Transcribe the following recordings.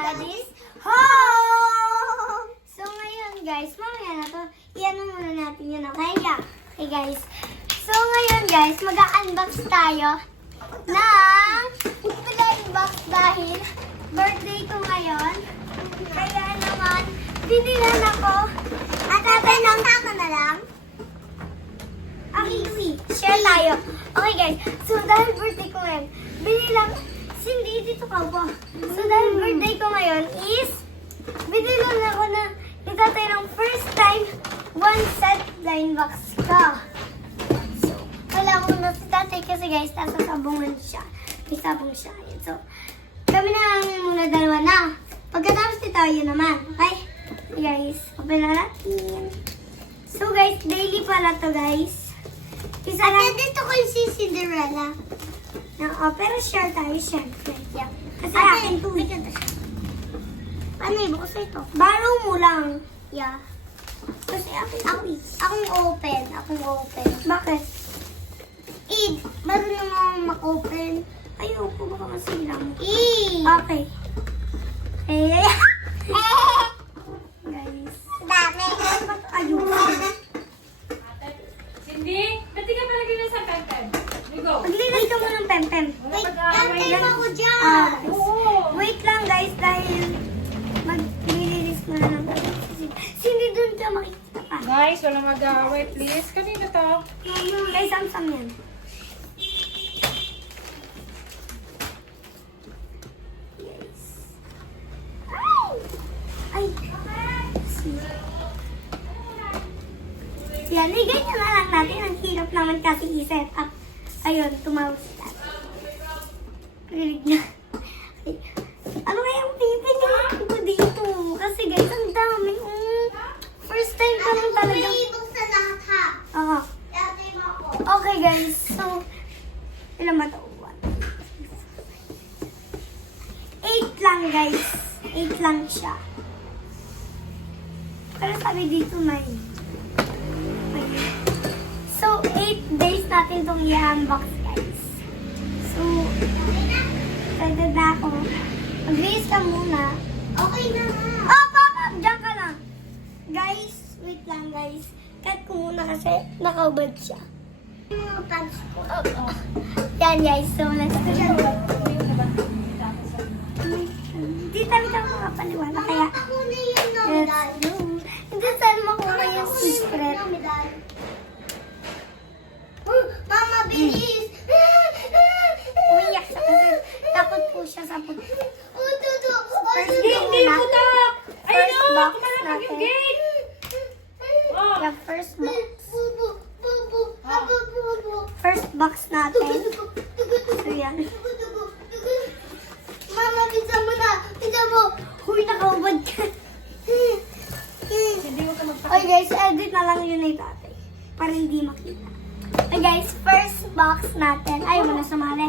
Daddy's home! So ngayon guys, mamaya na to, i-ano muna natin yun, okay? Yeah. Okay guys. So ngayon guys, mag-unbox tayo ng blind box dahil birthday ko ngayon. Kaya naman, binilan ako. At tatay ng ako na lang. Okay, share tayo. Okay guys, so dahil birthday ko ngayon, binilang, Cindy, dito ka ba? So dahil birthday ko ngayon is, binilang ako na ni tatay ng first time, one set blind box ka. So, wala ko na si tatay kasi guys, nasa sabungan siya. May sabong siya. So, kami na lang muna dalawa na. Pagkatapos nito, yun naman. Okay? Okay guys, open na natin. So guys, daily pala to guys. Isa lang. Dito ko yung si Cinderella. Pero share tayo, syempre. Yeah. Kasi akin to. Paano ibukas ito? Borrow mo lang. Yeah. Kasi akong open. Bakit? Marunong akong mag-open. Ayoko, baka masira mo. Okay. Guys. Dami. Ayoko. Cindy, ba't di ka palagi na sa pempem? Ligo. Maglinis ka mo ng pempem. Mag-aaway lang ako dyan. Wait lang guys, dahil maglilinis ko na ng pempem. Hindi doon ka makikita pa. Guys, walang mag-aaway, please. Kanina to. Kay Samsam yan. Yes. Ay! Yan, ganyan na lang natin. Ang hirap naman kasi i-set up. Ayun, tumawag si Tati. Rinig niya. Ay, ano kaya ang pipiliin ko dito? Kasi guys, ang dami. First time ko lang talaga. sa lahat ha. Oo. Dati mo ako. Okay guys, so, ilan ba ito? 8 lang guys. 8 lang siya. Pero sabi dito 9. So, 8 days natin itong i-unbox, guys. So, excited na ako. Mag-raise ka muna. Okay na nga. Oh, papa! Diyan ka lang. Guys, wait lang, guys. Cut ko muna kasi nakaubad siya. Yung mga pants ko. Yan, guys. So, let's go. Hindi talaga ako makapaniwala. Kaya, Ako na yun, no, let's Dad. go. Hindi saan makuha yung secret. Mama, bilis! Umiyak siya kasi takot po siya sa puto. First Hindi, box hindi na- putok! Ayun First o! box Kumalapag yung natin. gate! Oh! Yeah, first box. First box natin. So, yan. Mama, pizza mo na! Pizza mo! Huy, nakaubad ka. Hindi mo ka magpakita. Okay guys, edit na lang yun ay tatay. Para hindi makita. Okay guys, first box natin. Ayaw mo na sumali.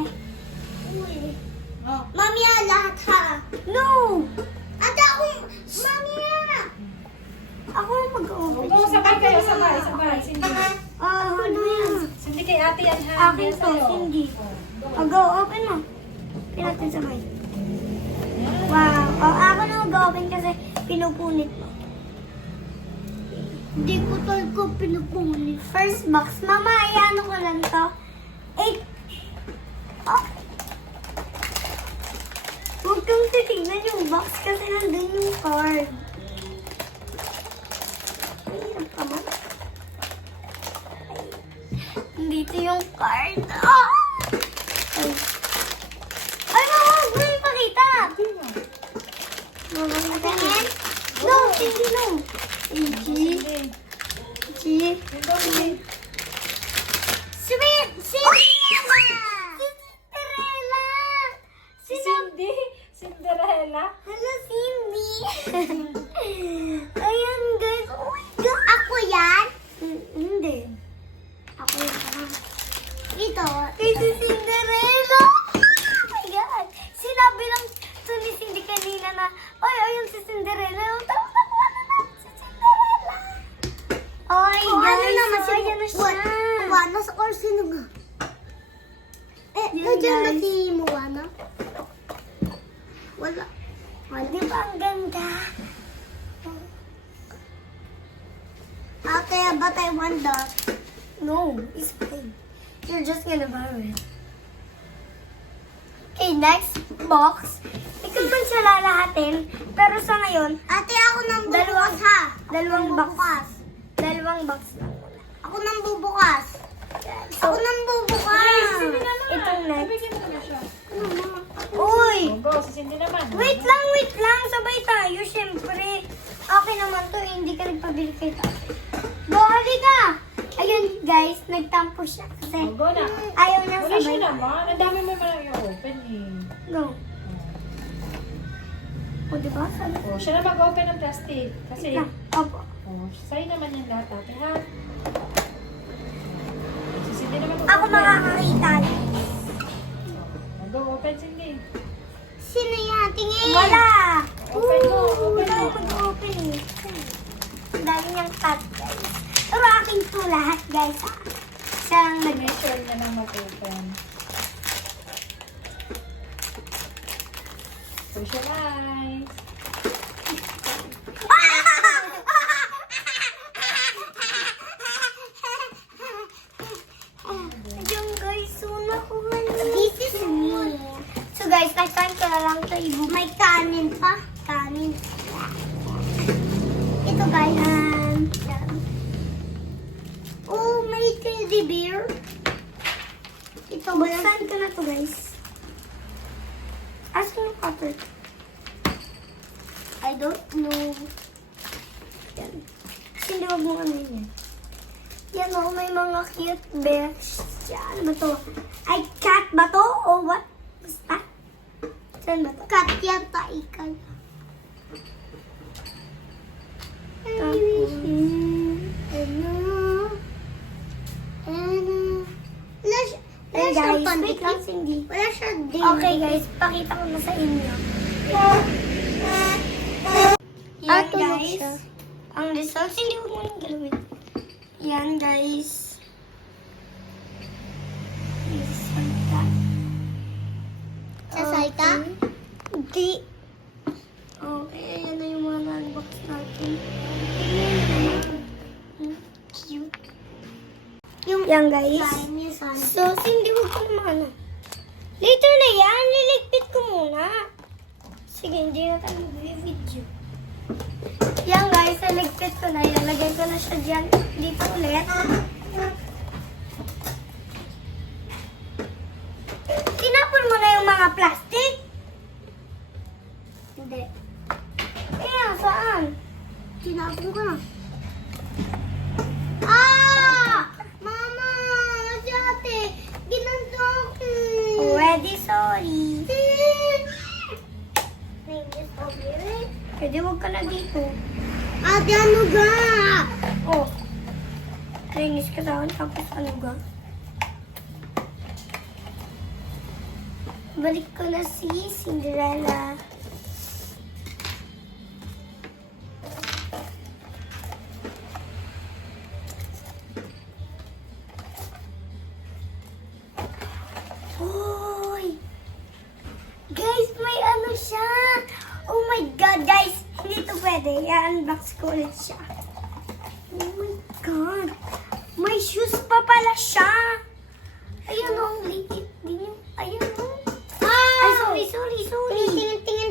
Oh. Mami, lahat ha! No! Ate, ako! Mami! Ako yung mag-open. Oo, sabay kayo, sabay. Cindy. Ano yan? Cindy kay ate yan ha. Akin Yan to, sa'yo. hindi. Go, open mo. Pinatin sabay. Wow. Ako na mag-open kasi pinupunit mo. Hindi ko talaga pinupunin. First box. Mama, ano ko lang to? 8. Okay. Huwag kang titignan yung box kasi nandun yung card. Ay, hirap ka man. Dito yung card. Ah! Ay, mama, huwag mo yung pakita. Mama, matingin? No, hindi no. G. Sweet! Cinderella! Cindy? Cinderella? Hello, Cindy! Ayan, guys. Oh my God! Ako yan? Hindi. Ako yan. Ito. Ito Cinderella! Oh my God! Sinabi lang to ni Cindy kanina na, ay, ayun si Cinderella. Tawa-tawa na lang si Cinderella. Ay, Oh, guys. ano naman si Ayan na siya. Moana or sino nga? Yun, Nandiyan ba guys. si Moana? Wala. Oh, di ba ang ganda? Ate, but I want that. No, it's fine. You're just gonna borrow it. Okay, next box. Ikaw man siya lalahatin. Pero sa ngayon, Ate, ako nang bubukas ha. dalawang box. Bubukas. Dalawang box lang muna. Ako nang bubukas. Yan. Ako So, nang bubukas. Cindy naman. Itong next. Bigyan mo na siya. uy! Go, si Cindy naman. Wait lang. Sabay tayo, syempre. Okay naman to, hindi ka nagpabili kay tatay. Go, halika! Ayun, guys, nagtampo siya. Kasi Go na. ayaw niya Wala siya sabay tayo. naman. Ang dami mo naman yung open eh. Go. O, diba? Sabi ko. Oh, siya na mag-open ng plastic. Kasi, Opo. oh, sa'yo naman yan lahat, ate, ha? Si Cindy naman Ako mag-open. makakakita. Go, open, Cindy. Sino yan? Tingin. Wala! Open mo, open Wala mo. ako mag-open eh. Ang dami niyang cut, guys. Pero akin to lahat, guys. Ah. Siya lang nag- Measure na lang mag-open. Close your eyes. Ayun, guys. So, nakuha na. This is me. So, guys, next time ko na lang ito ibu. May kanin pa. Kanin. Ito, guys. Yan. Oh, may teddy bear. Ito ba yan? Buksan ko na to, guys. Ask mo yung cutter. I don't know. Yan. Hindi, wag mo ano yan. Yan o, may mga cute bears. Yan, ano ba to? Ay, cat ba to? O what? Basta? Saan ba to? Kat yata ikay. Tapos, Ano? Ano? Wala siya. Wala Hey siyang guys, wait lang, pandikit. Cindy. Wala siya din. Okay guys, pakita ko na sa inyo. Yan tulog guys, siya. ang results, hindi ko muna galawin. Yan guys. Salta. Sasalta? Hindi. Okay, ayan na yung mga nag-box natin. Cute. Yung Yan guys. Chinese one. So, hindi ko pa naman ano. Later na yan, liligpit ko muna. Sige, hindi na tayo mag-video. Yan guys, liligpit ko na. Ilalagay ko na siya dyan. Dito ulit. Tinapon mo na yung mga plastic? Hindi. Kaya, saan? Tinapon ko na. Ah! Mama! Si ate! Ginanda ako. Already sorry. Nainis ko, baby. Pwede wag ka na dito. Ate, ano ga? Oh. Nainis ka sa akin, tapos ano ga? Balik ko na si Cinderella. Hoy! Guys, may ano siya! Oh my God, guys! Hindi to pwede. I-unbox ko ulit siya. Oh my God! May shoes pa pala siya! Ayun o, ang liit din yung... Ayun o. Ah! Ay, sorry.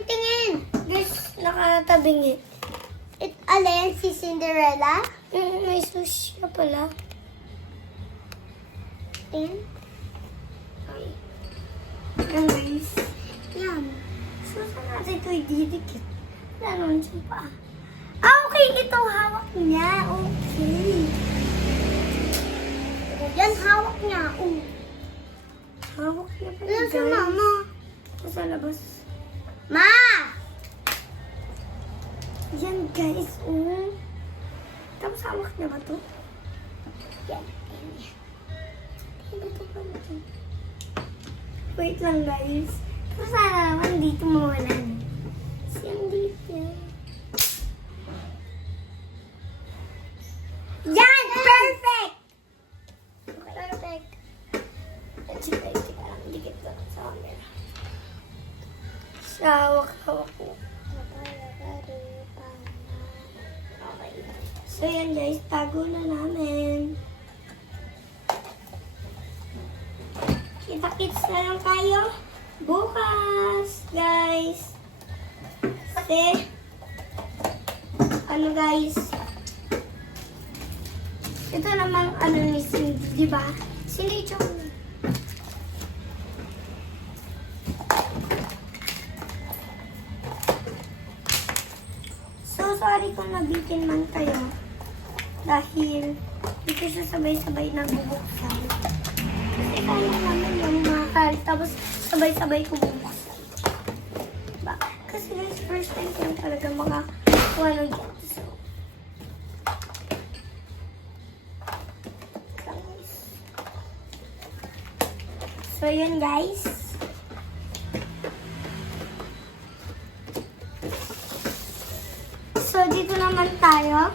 Tingin. Guys, nakatabingi. Alin si Cinderella? May shoes siya pala. Tingin. Ay. Yan guys. Yan. So, saan natin ito ididikit? Wala naman siya pa. Ah, okay. Ito hawak niya. Okay. Yan, hawak niya. Oh. Hawak niya pala Yan si guys. mama. Sa labas. Ma! Yan guys. Oh. Tapos hawak niya ba ito? Yan. Ano ito pala ito? Wait lang guys. So, sana naman dito mawalan. Siyang dito. Yan! Perfect! Okay. Perfect. Chika lang. Dikit ko lang sa camera. Sa hawak-hawak ko. So, yan guys, tago na namin. Kita-kits na lang tayo bukas, guys. Kasi, ano guys, ito namang ano ni Cindy, di ba? Cindy Chong. So, sorry kung nabitin man kayo. Dahil, dito siya sabay-sabay nagbubuksan. Kasi kaya namin yung mahal. Tapos, sabay-sabay ko bubuksan. Diba? Kasi guys, first time ko lang talaga makakuha ng ganito. So, yun guys. So, dito naman tayo.